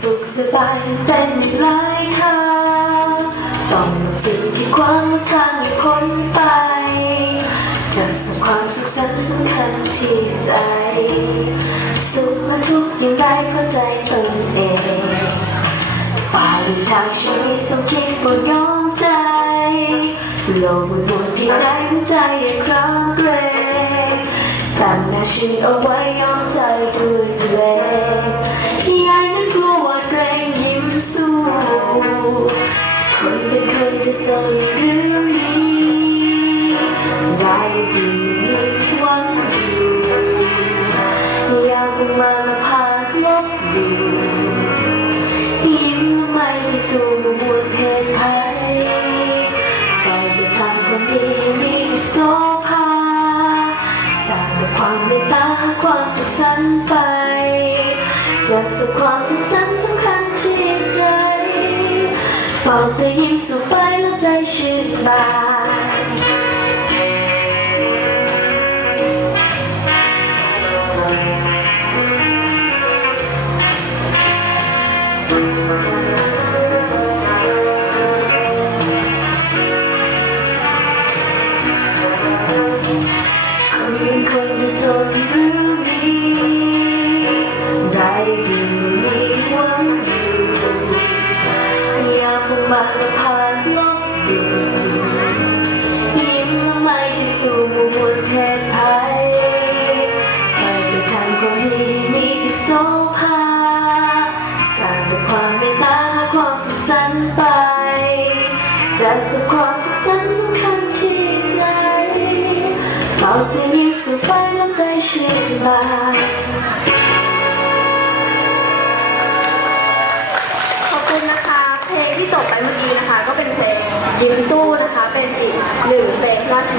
สุขสบายเป็นหลายทางต้องนำสิ่งที่ความทางให้พ้นไปจะส่งความสุขสันต์สำคัญที่ใจ สุขและทุกข์อย่างไรเข้าใจตนเองฝ่าดินทางชีวิตต้องคิดฝนยอมใจโลกมันหมุนเพียงใดหัวใจยังคลางเกรงตั้งหน้ชีวิตเอาไว้ยอมใจด้วย คนเป็นคนจะจนหรือมีได้ดีมีหวังอยู่อยากเป็นมาละพานลบอยู่ยิ้มทำไมที่สู้มามวลเพศภัยไฟจะทำความดีมีที่โซภาสร้างแต่ความเมตตาความสุขสันต์ไปจะสุขความสุขสันต์ ฝาแต่ยิ้มสู่ไปแล้วใจชื่นบานคน วามสุขสันไปจะสุขความสุขสันต์สำคัญที่ใจฝากแต่ยิ้มสู่ไปแล้วใจชื่นบาน จบไปเมื่อกี้นะคะ ก็เป็นเพลงยิ้มสู้นะคะ เป็นอีกหนึ่งเพลงราช